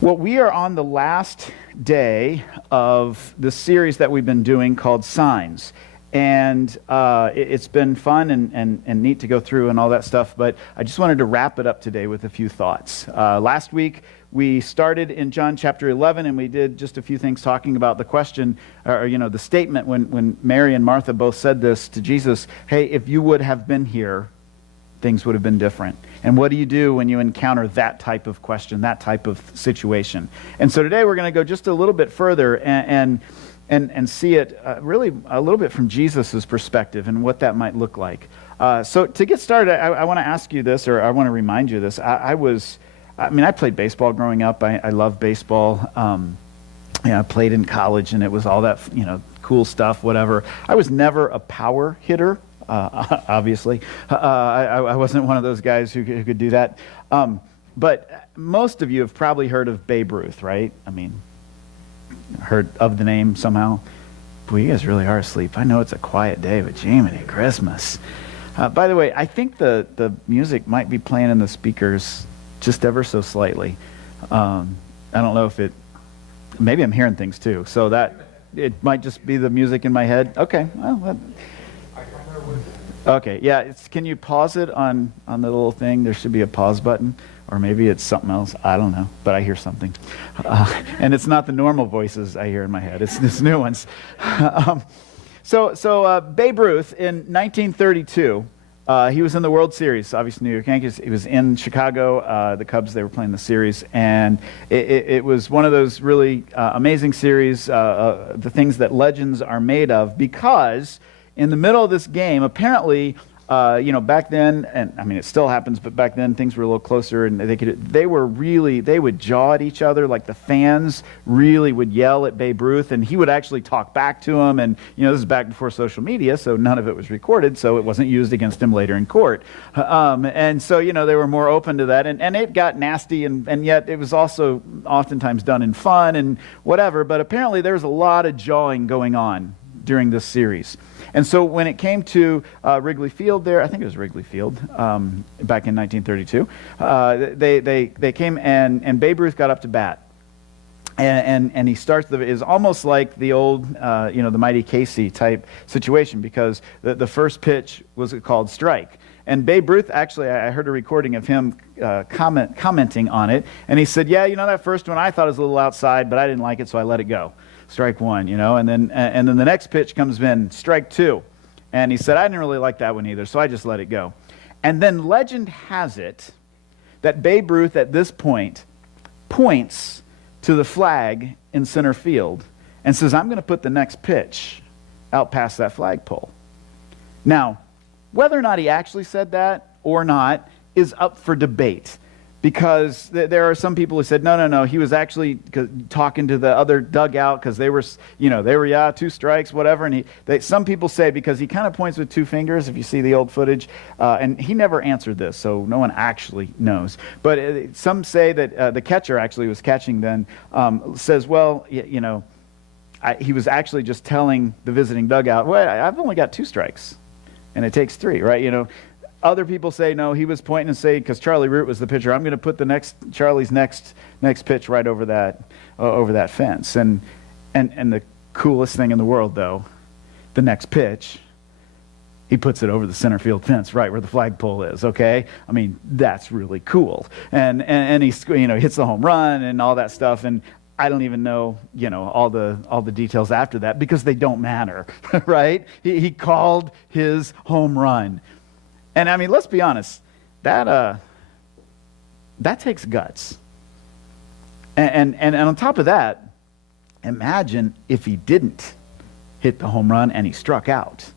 Well, we are on the last day of the series that we've been doing called Signs. And it's been fun and neat to go through and all that stuff, but I just wanted to wrap it up today with a few thoughts. Last week, we started in John chapter 11, and we did just a few things talking about the question, the statement when Mary and Martha both said this to Jesus, hey, if you would have been here, things would have been different. And what do you do when you encounter that type of question, that type of situation? And so today we're going to go just a little bit further and see it really a little bit from Jesus' perspective and what that might look like. So to get started, I want to ask you this, or I want to remind you this. I played baseball growing up. I love baseball. I played in college, and it was all that, cool stuff, whatever. I was never a power hitter. Obviously. I wasn't one of those guys who could do that. But most of you have probably heard of Babe Ruth, right? Heard of the name somehow? Boy, you guys really are asleep. I know it's a quiet day, but Jiminy Christmas. By the way, I think the music might be playing in the speakers just ever so slightly. I don't know if maybe I'm hearing things too. So that, it might just be the music in my head. Okay, well, okay, yeah, can you pause it on the little thing? There should be a pause button, or maybe it's something else. I don't know, but I hear something. And it's not the normal voices I hear in my head. It's new ones. So Babe Ruth, in 1932, he was in the World Series, obviously New York Yankees. He was in Chicago, the Cubs, they were playing the series, and it was one of those really amazing series, the things that legends are made of, because in the middle of this game, apparently, back then, and it still happens, but back then things were a little closer, and they would jaw at each other, like the fans really would yell at Babe Ruth, and he would actually talk back to them, and this is back before social media, so none of it was recorded, so it wasn't used against him later in court. And so, they were more open to that, and it got nasty, and yet it was also oftentimes done in fun and whatever, but apparently there was a lot of jawing going on during this series. And so when it came to Wrigley Field there, I think it was Wrigley Field, back in 1932, they came and Babe Ruth got up to bat. And he starts, is almost like the old, the Mighty Casey type situation, because the first pitch was called strike. And Babe Ruth, actually, I heard a recording of him commenting on it, and he said, yeah, that first one I thought was a little outside, but I didn't like it, so I let it go. Strike one, and then the next pitch comes in, strike two. And he said, I didn't really like that one either, so I just let it go. And then legend has it that Babe Ruth at this point points to the flag in center field and says, I'm going to put the next pitch out past that flagpole. Now, whether or not he actually said that or not is up for debate. Because there are some people who said, no, he was actually talking to the other dugout because they were, two strikes, whatever. And some people say, because he kind of points with two fingers, if you see the old footage, and he never answered this, so no one actually knows. But some say that the catcher actually was catching then, says, well, he was actually just telling the visiting dugout, well, I've only got two strikes, and it takes three, right? Other people say, no, he was pointing and say, because Charlie Root was the pitcher, I'm going to put Charlie's next pitch right over that fence. And the coolest thing in the world, though, the next pitch, he puts it over the center field fence right where the flagpole is, okay? That's really cool. And he hits the home run and all that stuff, and I don't even know, all the details after that, because they don't matter, right? He called his home run. And let's be honest, that takes guts. And on top of that, imagine if he didn't hit the home run and he struck out.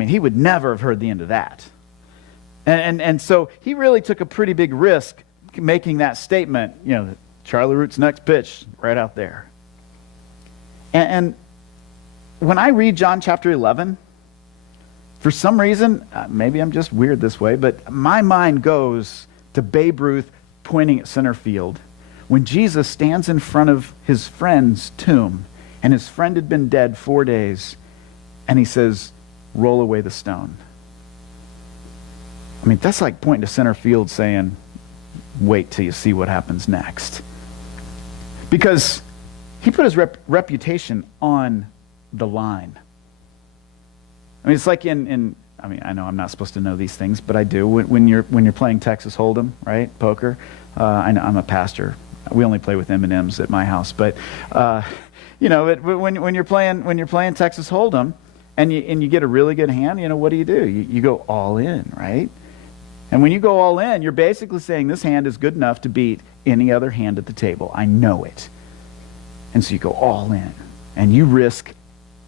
He would never have heard the end of that. And so he really took a pretty big risk making that statement, Charlie Root's next pitch right out there. And when I read John chapter 11, for some reason, maybe I'm just weird this way, but my mind goes to Babe Ruth pointing at center field when Jesus stands in front of his friend's tomb, and his friend had been dead 4 days, and he says, roll away the stone. That's like pointing to center field saying, wait till you see what happens next. Because he put his reputation on the line. I mean, it's like I know I'm not supposed to know these things, but I do. When you're playing Texas Hold'em, right, poker, I know I'm a pastor. We only play with M&Ms at my house, but when you're playing Texas Hold'em, and you get a really good hand, what do? You go all in, right? And when you go all in, you're basically saying this hand is good enough to beat any other hand at the table. I know it. And so you go all in, and you risk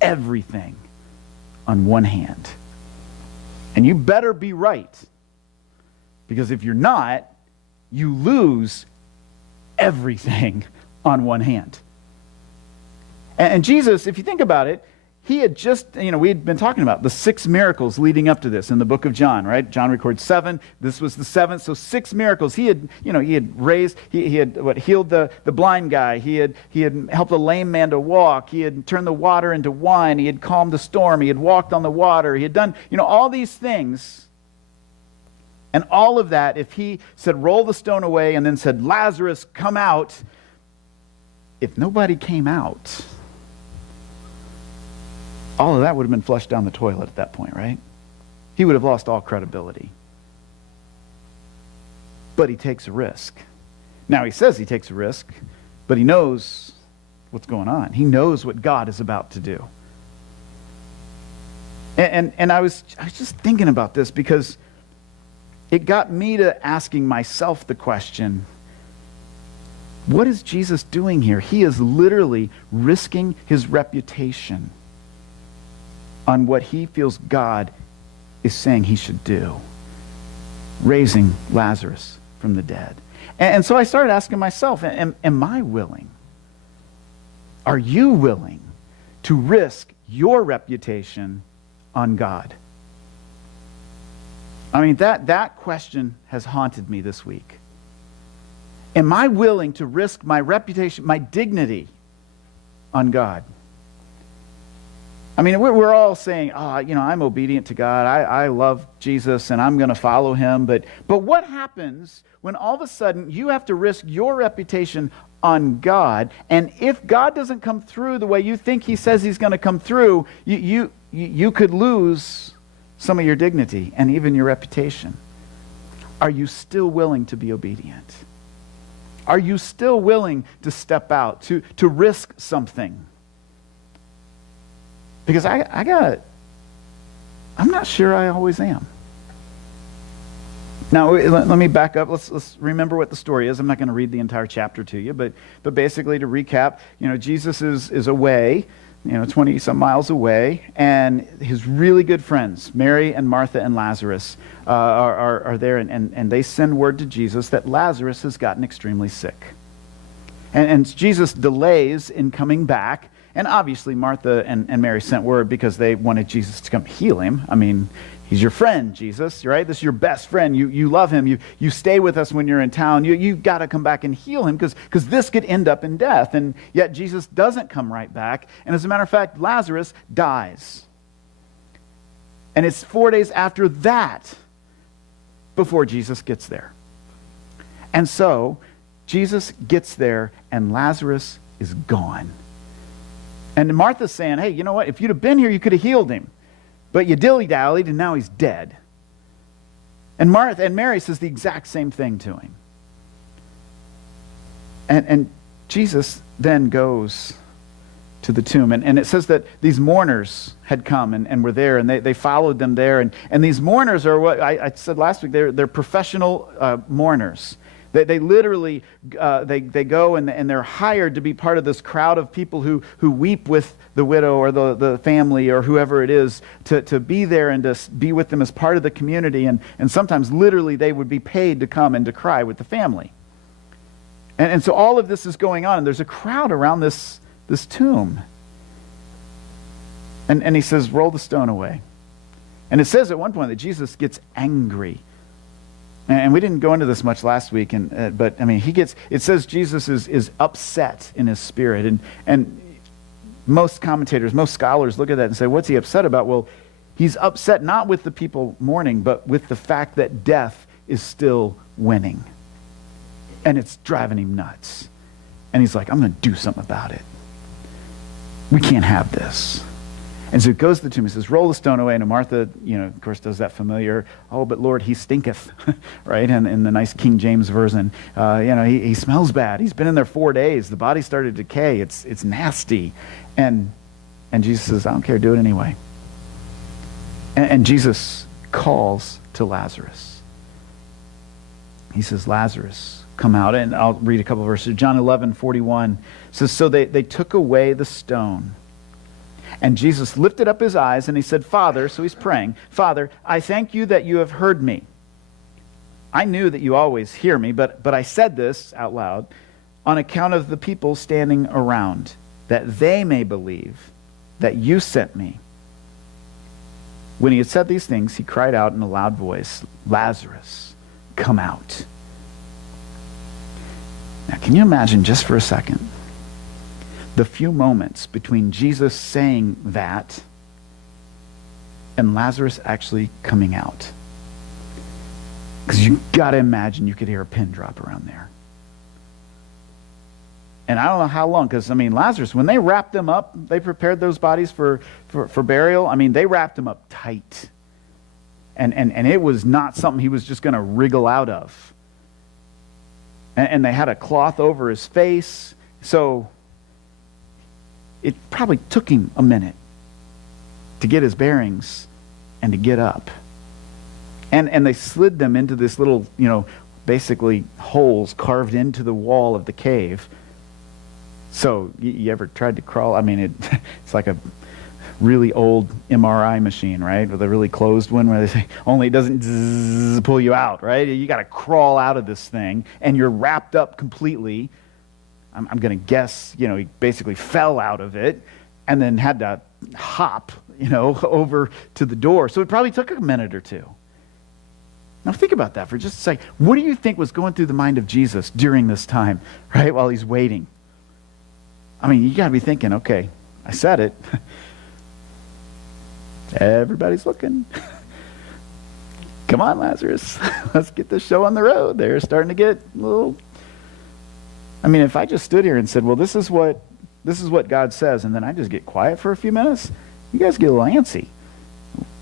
everything on one hand. And you better be right, because if you're not, you lose everything on one hand. And Jesus, if you think about it, he had just, we had been talking about the 6 miracles leading up to this in the book of John, right? John records 7. This was the 7th, so 6 miracles. He had healed the blind guy. He had helped a lame man to walk. He had turned the water into wine. He had calmed the storm. He had walked on the water. He had done, all these things. And all of that, if he said, roll the stone away, and then said, Lazarus, come out, if nobody came out, all of that would have been flushed down the toilet at that point, right? He would have lost all credibility. But he takes a risk. Now, he says he takes a risk, but he knows what's going on. He knows what God is about to do. And I was just thinking about this because it got me to asking myself the question, what is Jesus doing here? He is literally risking his reputation on what he feels God is saying he should do, raising Lazarus from the dead. And so I started asking myself, am I willing? Are you willing to risk your reputation on God? I mean, that question has haunted me this week. Am I willing to risk my reputation, my dignity on God? I mean, we're all saying, I'm obedient to God. I love Jesus and I'm going to follow him. But what happens when all of a sudden you have to risk your reputation on God, and if God doesn't come through the way you think he says he's going to come through, you could lose some of your dignity and even your reputation. Are you still willing to be obedient? Are you still willing to step out, to risk something? Because I'm not sure I always am. Now, let me back up. Let's remember what the story is. I'm not going to read the entire chapter to you, but basically to recap, Jesus is away, 20-some miles away, and his really good friends, Mary and Martha and Lazarus, are there, and they send word to Jesus that Lazarus has gotten extremely sick. And Jesus delays in coming back. And obviously Martha and Mary sent word because they wanted Jesus to come heal him. I mean, he's your friend, Jesus, right? This is your best friend. You love him. You stay with us when you're in town. You've got to come back and heal him because this could end up in death. And yet Jesus doesn't come right back. And as a matter of fact, Lazarus dies. And it's 4 days after that before Jesus gets there. And so Jesus gets there and Lazarus is gone. And Martha's saying, hey, you know what? If you'd have been here, you could have healed him. But you dilly-dallied, and now he's dead. And Mary says the exact same thing to him. And Jesus then goes to the tomb. And it says that these mourners had come and were there, and they followed them there. And these mourners are what I said last week, they're professional mourners. They literally, they go and they're hired to be part of this crowd of people who weep with the widow or the family or whoever it is to be there and to be with them as part of the community. And sometimes literally they would be paid to come and to cry with the family. And so all of this is going on, and there's a crowd around this tomb. And he says, roll the stone away. And it says at one point that Jesus gets angry. And we didn't go into this much last week, but I mean, it says Jesus is upset in his spirit. And most commentators, most scholars look at that and say, what's he upset about? Well, he's upset not with the people mourning, but with the fact that death is still winning. And it's driving him nuts. And he's like, I'm going to do something about it. We can't have this. And so he goes to the tomb. He says, roll the stone away. And Martha, of course, does that familiar, oh, but Lord, he stinketh, right? And in the nice King James version, he smells bad. He's been in there 4 days. The body started to decay. It's nasty. And Jesus says, I don't care. Do it anyway. And Jesus calls to Lazarus. He says, Lazarus, come out. And I'll read a couple of verses. John 11:41 says, so they took away the stone. And Jesus lifted up his eyes and he said, Father, so he's praying, Father, I thank you that you have heard me. I knew that you always hear me, but I said this out loud on account of the people standing around, that they may believe that you sent me. When he had said these things, he cried out in a loud voice, Lazarus, come out. Now, can you imagine just for a second the few moments between Jesus saying that and Lazarus actually coming out? Because you got to imagine you could hear a pin drop around there. And I don't know how long, because, Lazarus, when they wrapped them up, they prepared those bodies for burial. They wrapped them up tight. And it was not something he was just going to wriggle out of. And they had a cloth over his face. So it probably took him a minute to get his bearings and to get up. And they slid them into this little, basically holes carved into the wall of the cave. So you ever tried to crawl? It's like a really old MRI machine, right? With a really closed one where they say, only it doesn't pull you out, right? You got to crawl out of this thing, and you're wrapped up completely. I'm going to guess, he basically fell out of it and then had to hop, over to the door. So it probably took a minute or two. Now think about that for just a second. What do you think was going through the mind of Jesus during this time, right, while he's waiting? You got to be thinking, okay, I said it. Everybody's looking. Come on, Lazarus. Let's get this show on the road. They're starting to get a little... if I just stood here and said, well, this is what God says, and then I just get quiet for a few minutes, you guys get a little antsy.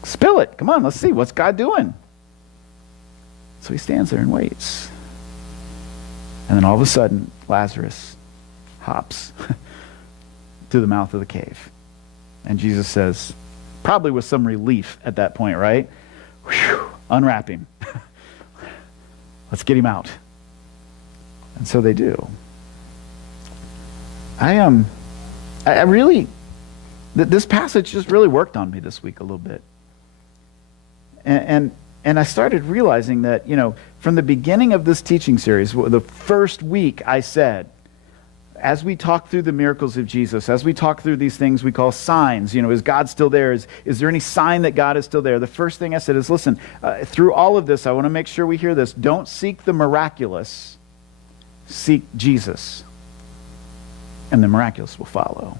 Spill it. Come on, let's see. What's God doing? So he stands there and waits. And then all of a sudden, Lazarus hops to the mouth of the cave. And Jesus says, probably with some relief at that point, right? Whew, unwrap him. Let's get him out. And so they do. I really, this passage just really worked on me this week a little bit. And I started realizing that, from the beginning of this teaching series, the first week I said, as we talk through the miracles of Jesus, as we talk through these things we call signs, is God still there? Is there any sign that God is still there? The first thing I said is, listen, through all of this, I want to make sure we hear this. Don't seek the miraculous. Seek Jesus. And the miraculous will follow.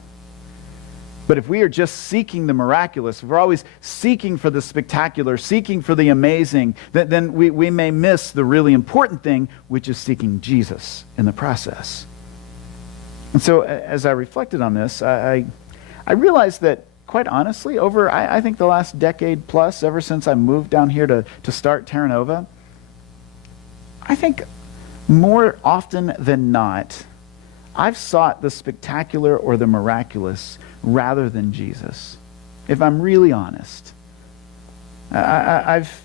But if we are just seeking the miraculous, if we're always seeking for the spectacular, seeking for the amazing, then we may miss the really important thing, which is seeking Jesus in the process. And so as I reflected on this, I realized that, quite honestly, over, I think the last decade plus, ever since I moved down here to start Terra Nova, I think more often than not, I've sought the spectacular or the miraculous rather than Jesus, if I'm really honest. I've,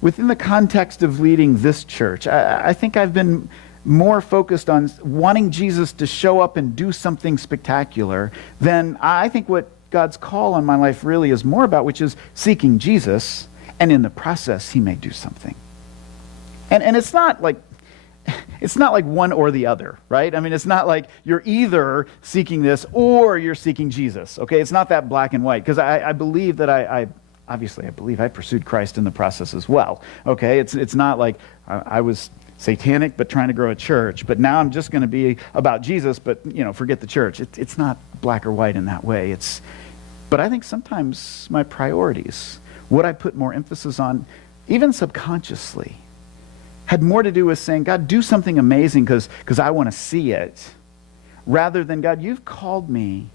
within the context of leading this church, I think I've been more focused on wanting Jesus to show up and do something spectacular than I think what God's call on my life really is more about, which is seeking Jesus, and in the process, he may do something. And it's not like one or the other, right? It's not like you're either seeking this or you're seeking Jesus, okay? It's not that black and white, because I believe that I believe I pursued Christ in the process as well, okay? It's not like I was satanic but trying to grow a church, but now I'm just going to be about Jesus, but forget the church. It's not black or white in that way. But I think sometimes my priorities, what I put more emphasis on, even subconsciously, had more to do with saying, God, do something amazing because I want to see it, rather than, God, you've called me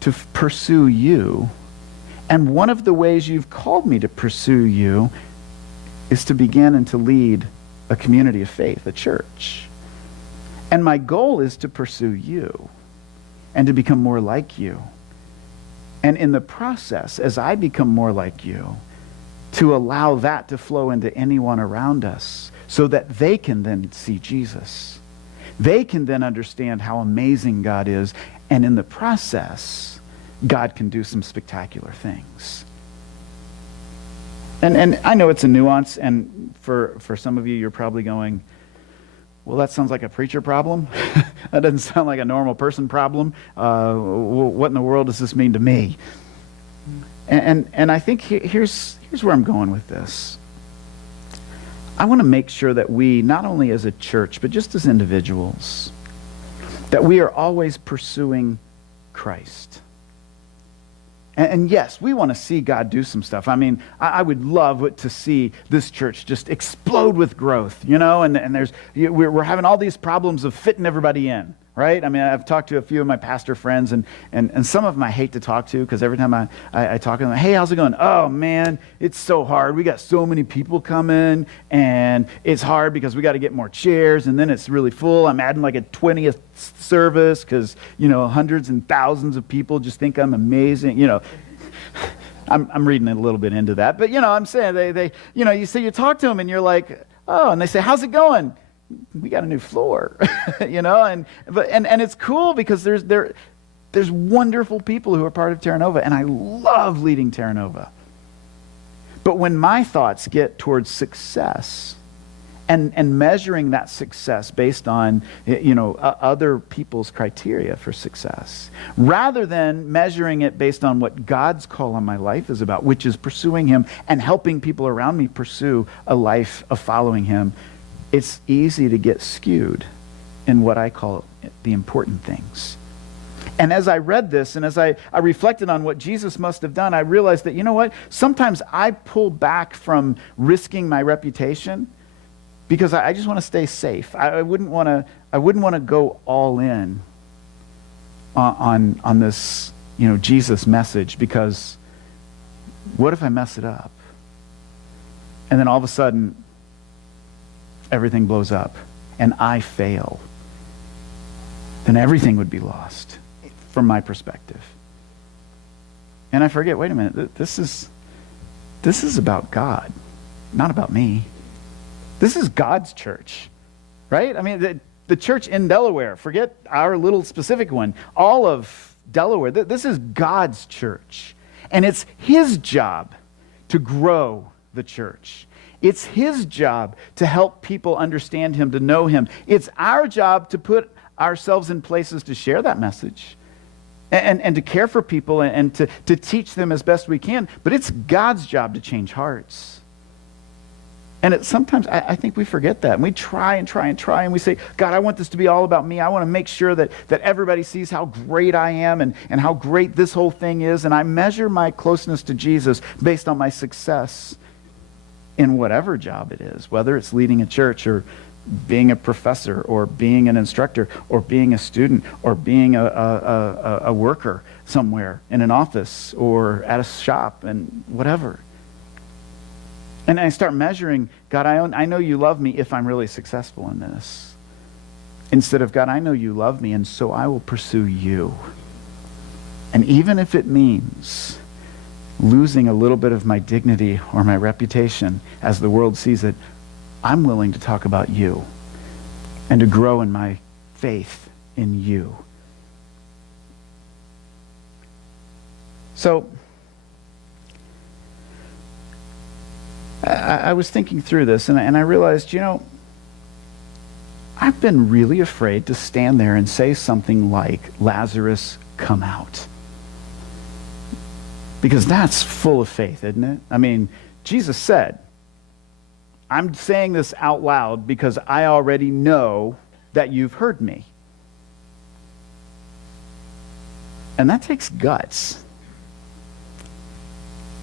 to pursue you. And one of the ways you've called me to pursue you is to begin and to lead a community of faith, a church. And my goal is to pursue you and to become more like you. And in the process, as I become more like you, to allow that to flow into anyone around us so that they can then see Jesus. They can then understand how amazing God is. And in the process, God can do some spectacular things. And I know it's a nuance, and for some of you, you're probably going, well, that sounds like a preacher problem. That doesn't sound like a normal person problem. What in the world does this mean to me? And I think here's where I'm going with this. I want to make sure that we, not only as a church, but just as individuals, that we are always pursuing Christ. And yes, we want to see God do some stuff. I mean, I would love to see this church just explode with growth, you know, and we're having all these problems of fitting everybody in, right? I mean, I've talked to a few of my pastor friends, and some of them I hate to talk to because every time I talk to them, hey, how's it going? Oh, man, it's so hard. We got so many people coming, and it's hard because we got to get more chairs, and then it's really full. I'm adding like a 20th service because, you know, hundreds and thousands of people just think I'm amazing, you know. I'm reading a little bit into that, but, you know, I'm saying they you know, you talk to them and you're like, oh, and they say, how's it going? We got a new floor, you know, and it's cool because there's wonderful people who are part of Terra Nova, and I love leading Terra Nova. But when my thoughts get towards success and measuring that success based on, you know, other people's criteria for success, rather than measuring it based on what God's call on my life is about, which is pursuing him and helping people around me pursue a life of following him, it's easy to get skewed in what I call the important things. And as I read this and as I reflected on what Jesus must have done, I realized that, you know what? Sometimes I pull back from risking my reputation because I just want to stay safe. I wouldn't want to go all in on this, you know, Jesus message, because what if I mess it up? And then all of a sudden, everything blows up and I fail. Then everything would be lost from my perspective. And I forget, wait a minute, this is about God, not about me. This is God's church, right? I mean, the church in Delaware, forget our little specific one, all of Delaware, this is God's church. And it's his job to grow the church. It's his job to help people understand him, to know him. It's our job to put ourselves in places to share that message and to care for people and to teach them as best we can. But it's God's job to change hearts. And sometimes I think we forget that. And we try and we say, God, I want this to be all about me. I want to make sure that everybody sees how great I am and how great this whole thing is. And I measure my closeness to Jesus based on my success in whatever job it is, whether it's leading a church or being a professor or being an instructor or being a student or being a worker somewhere in an office or at a shop and whatever. And I start measuring, God, I know you love me if I'm really successful in this. Instead of, God, I know you love me, and so I will pursue you. And even if it means losing a little bit of my dignity or my reputation as the world sees it, I'm willing to talk about you and to grow in my faith in you. So, I was thinking through this, and I realized, you know, I've been really afraid to stand there and say something like, Lazarus, come out. Because that's full of faith, isn't it? I mean, Jesus said, I'm saying this out loud because I already know that you've heard me. And that takes guts.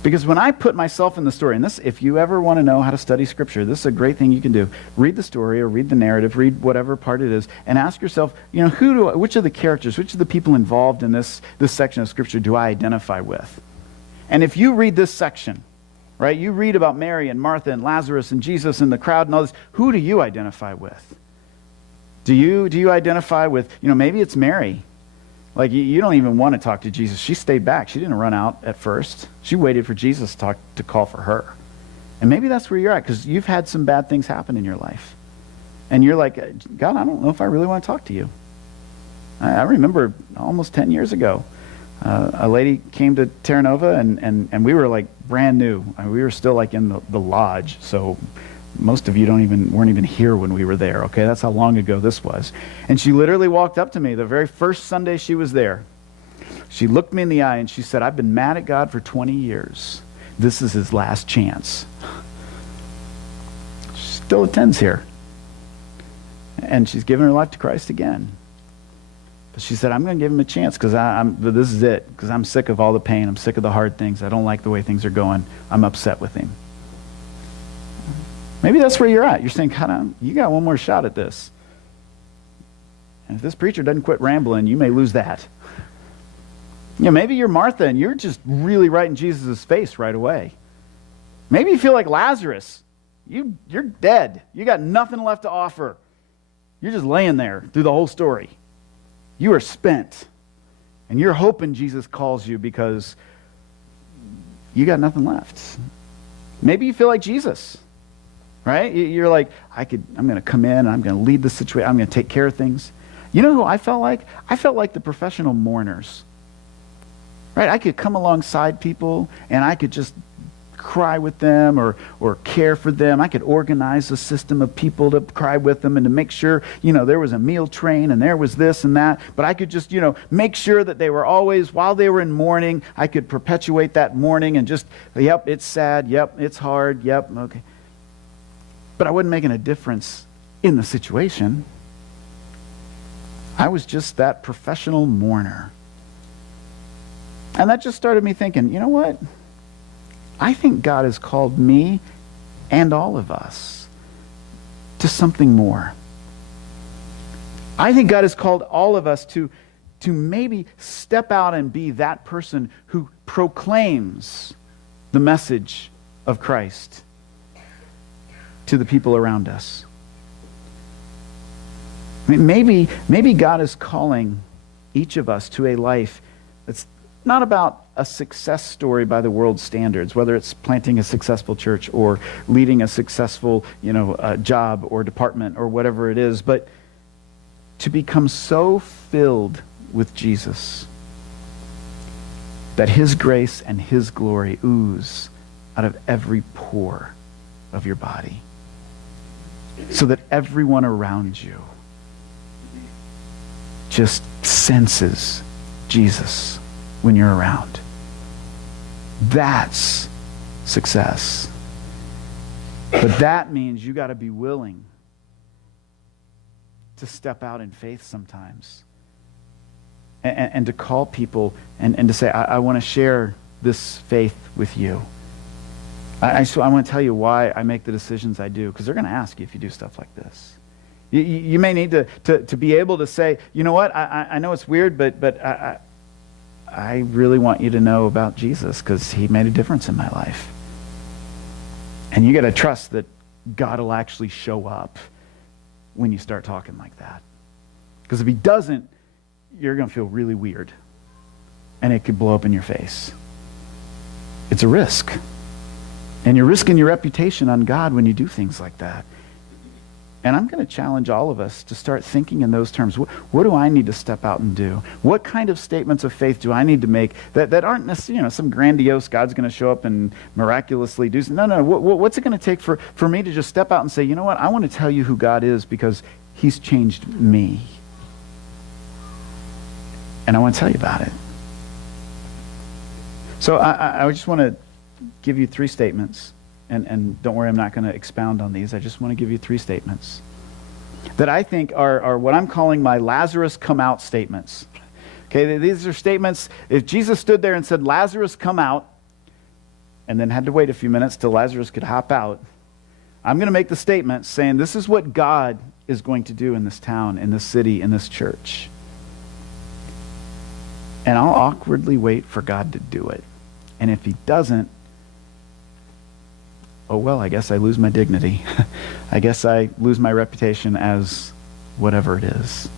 Because when I put myself in the story, and this, if you ever want to know how to study Scripture, this is a great thing you can do. Read the story or read the narrative, read whatever part it is, and ask yourself, which of the characters, which of the people involved in this section of Scripture do I identify with? And if you read this section, right, you read about Mary and Martha and Lazarus and Jesus and the crowd and all this, who do you identify with? Do you identify with, maybe it's Mary. Like, you don't even want to talk to Jesus. She stayed back. She didn't run out at first. She waited for Jesus to call for her. And maybe that's where you're at, because you've had some bad things happen in your life. And you're like, God, I don't know if I really want to talk to you. I remember almost 10 years ago, a lady came to Terra Nova, and we were like brand new. We were still like in the lodge, so most of you weren't even here when we were there, okay? That's how long ago this was. And she literally walked up to me the very first Sunday she was there. She looked me in the eye and she said, I've been mad at God for 20 years. This is his last chance. She still attends here. And she's given her life to Christ again. But she said, I'm going to give him a chance because this is it. Because I'm sick of all the pain. I'm sick of the hard things. I don't like the way things are going. I'm upset with him. Maybe that's where you're at. You're saying, God, you got one more shot at this. And if this preacher doesn't quit rambling, you may lose that. Maybe you're Martha and you're just really right in Jesus' face right away. Maybe you feel like Lazarus. You're dead. You got nothing left to offer. You're just laying there through the whole story. You are spent. And you're hoping Jesus calls you because you got nothing left. Maybe you feel like Jesus. Right? You're like, I'm going to come in and I'm going to lead the situation. I'm going to take care of things. You know who I felt like? I felt like the professional mourners. Right? I could come alongside people and I could just cry with them or care for them. I could organize a system of people to cry with them and to make sure, there was a meal train and there was this and that. But I could just, make sure that they were always, while they were in mourning, I could perpetuate that mourning and just, yep, it's sad. Yep, it's hard. Yep, okay. But I wasn't making a difference in the situation. I was just that professional mourner. And that just started me thinking, you know what? I think God has called me and all of us to something more. I think God has called all of us to maybe step out and be that person who proclaims the message of Christ to the people around us. I mean, maybe God is calling each of us to a life that's not about a success story by the world's standards, whether it's planting a successful church or leading a successful, job or department or whatever it is, but to become so filled with Jesus that his grace and his glory ooze out of every pore of your body, so that everyone around you just senses Jesus when you're around. That's success. But that means you got to be willing to step out in faith sometimes and to call people and to say, I want to share this faith with you. I want to tell you why I make the decisions I do, because they're going to ask you if you do stuff like this. You may need to be able to say, you know what, I know it's weird, but I really want you to know about Jesus because he made a difference in my life. And you got to trust that God will actually show up when you start talking like that. Because if he doesn't, you're going to feel really weird. And it could blow up in your face. It's a risk. And you're risking your reputation on God when you do things like that. And I'm going to challenge all of us to start thinking in those terms. What do I need to step out and do? What kind of statements of faith do I need to make that aren't necessarily, some grandiose, God's going to show up and miraculously do something. No. What's it going to take for me to just step out and say, you know what, I want to tell you who God is because he's changed me. And I want to tell you about it. So I just want to give you 3 statements. And don't worry, I'm not going to expound on these. I just want to give you 3 statements that I think are what I'm calling my Lazarus come out statements. Okay, these are statements, if Jesus stood there and said, Lazarus come out, and then had to wait a few minutes till Lazarus could hop out. I'm going to make the statement saying this is what God is going to do in this town, in this city, in this church. And I'll awkwardly wait for God to do it. And if he doesn't, oh well, I guess I lose my dignity. I guess I lose my reputation as whatever it is.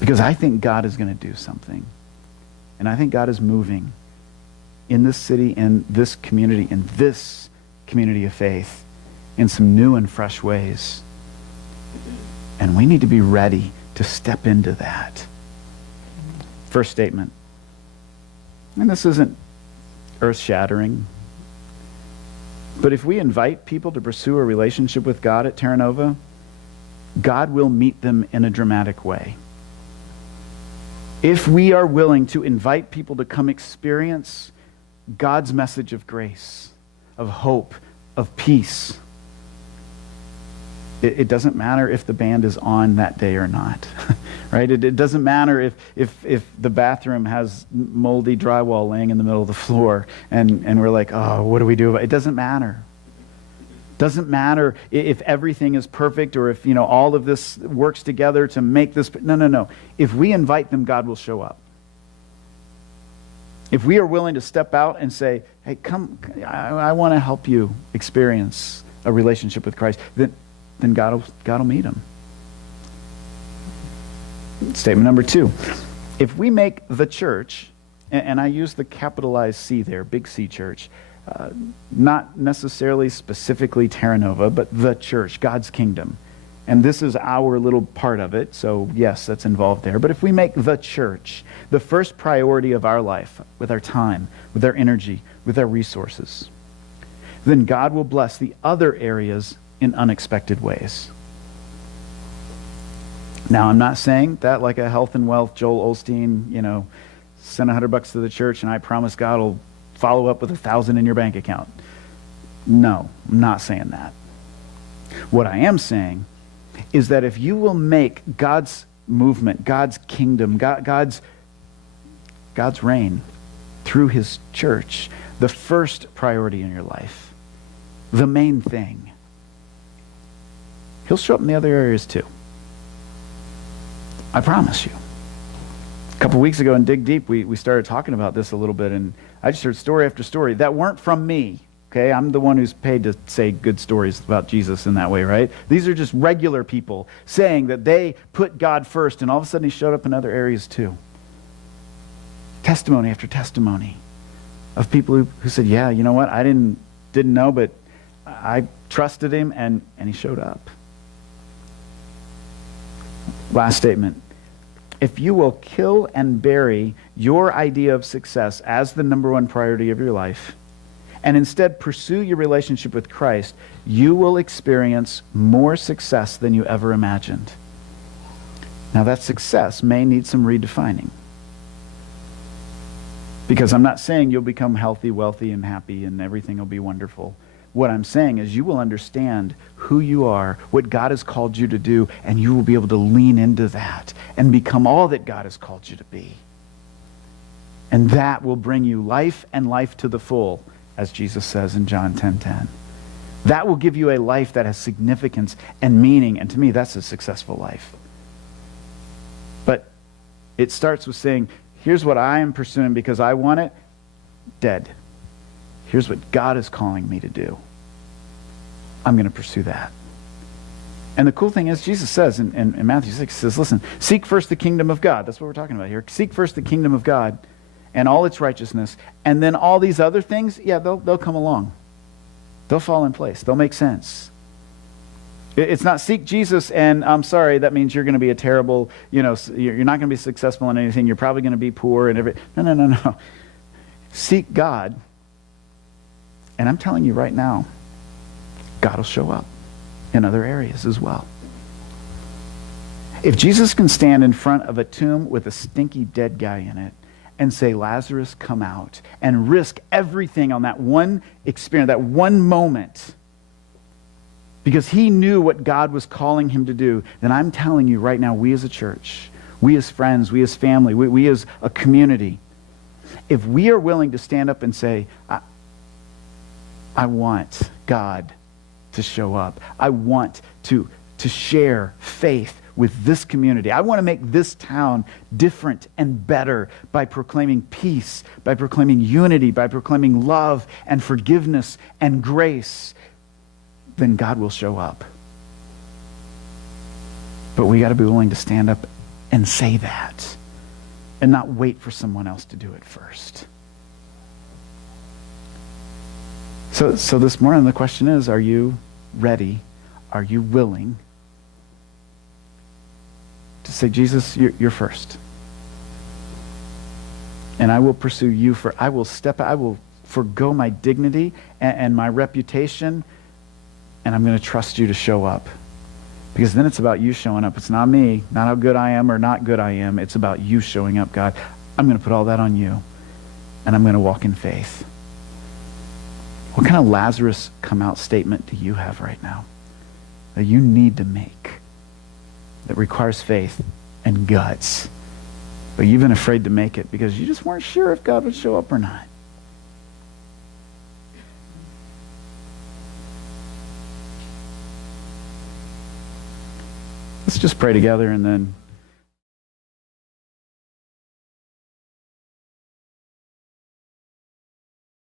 Because I think God is going to do something. And I think God is moving in this city, in this community of faith, in some new and fresh ways. And we need to be ready to step into that. First statement. And this isn't earth-shattering. But if we invite people to pursue a relationship with God at Terra Nova, God will meet them in a dramatic way. If we are willing to invite people to come experience God's message of grace, of hope, of peace, it doesn't matter if the band is on that day or not, right? It doesn't matter if the bathroom has moldy drywall laying in the middle of the floor and we're like, oh, what do we do about it? It doesn't matter. Doesn't matter if everything is perfect or if, all of this works together to make this. No. If we invite them, God will show up. If we are willing to step out and say, hey, come, I want to help you experience a relationship with Christ, then God will meet them. Statement number 2. If we make the church, and I use the capitalized C there, big C church, not necessarily specifically Terra Nova, but the church, God's kingdom. And this is our little part of it, so yes, that's involved there. But if we make the church the first priority of our life, with our time, with our energy, with our resources, then God will bless the other areas in unexpected ways. Now, I'm not saying that like a health and wealth, Joel Osteen, send $100 to the church and I promise God will follow up with 1,000 in your bank account. No, I'm not saying that. What I am saying is that if you will make God's movement, God's kingdom, God's reign through his church the first priority in your life, the main thing, he'll show up in the other areas too. I promise you. A couple weeks ago in Dig Deep, we started talking about this a little bit, and I just heard story after story that weren't from me. Okay, I'm the one who's paid to say good stories about Jesus in that way, right? These are just regular people saying that they put God first, and all of a sudden he showed up in other areas too. Testimony after testimony of people who said, yeah, you know what, I didn't know, but I trusted him, and he showed up. Last statement. If you will kill and bury your idea of success as the number one priority of your life, and instead pursue your relationship with Christ, you will experience more success than you ever imagined. Now, that success may need some redefining. Because I'm not saying you'll become healthy, wealthy, and happy, and everything will be wonderful. What I'm saying is you will understand who you are, what God has called you to do, and you will be able to lean into that and become all that God has called you to be. And that will bring you life and life to the full, as Jesus says in John 10:10. That will give you a life that has significance and meaning, and to me, that's a successful life. But it starts with saying, here's what I am pursuing because I want it, dead. Here's what God is calling me to do. I'm going to pursue that. And the cool thing is, Jesus says in Matthew 6, he says, listen, seek first the kingdom of God. That's what we're talking about here. Seek first the kingdom of God and all its righteousness. And then all these other things, yeah, they'll come along. They'll fall in place. They'll make sense. It's not seek Jesus and I'm sorry, that means you're going to be a terrible, you're not going to be successful in anything. You're probably going to be poor and everything. No. Seek God. And I'm telling you right now, God will show up in other areas as well. If Jesus can stand in front of a tomb with a stinky dead guy in it and say, Lazarus, come out, and risk everything on that one experience, that one moment, because he knew what God was calling him to do, then I'm telling you right now, we as a church, we as friends, we as family, we as a community, if we are willing to stand up and say, I want God to show up. I want to share faith with this community. I want to make this town different and better by proclaiming peace, by proclaiming unity, by proclaiming love and forgiveness and grace. Then God will show up. But we got to be willing to stand up and say that and not wait for someone else to do it first. So this morning the question is, are you ready? Are you willing to say, Jesus, you're first. And I will pursue you I will forgo my dignity and my reputation, and I'm going to trust you to show up. Because then it's about you showing up. It's not me, not how good I am or not good I am. It's about you showing up, God. I'm going to put all that on you, and I'm going to walk in faith. What kind of Lazarus come out statement do you have right now that you need to make that requires faith and guts, but you've been afraid to make it because you just weren't sure if God would show up or not? Let's just pray together, and then